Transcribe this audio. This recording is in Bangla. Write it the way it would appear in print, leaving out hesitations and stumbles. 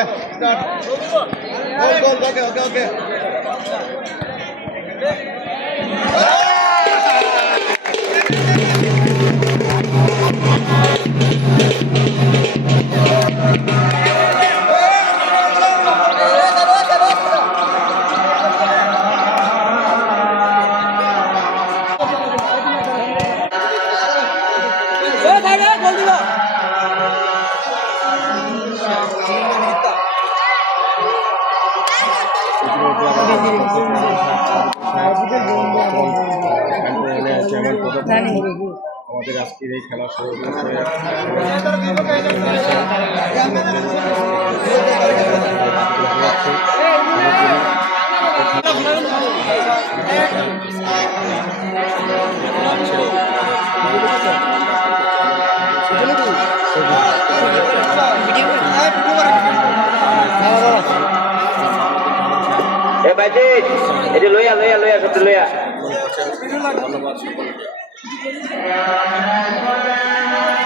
আমাদের আজকের এই খেলা শুরু হচ্ছে লইয়া লইয়া লইয়া সব লইয়া ধন্যবাদ সকলকে।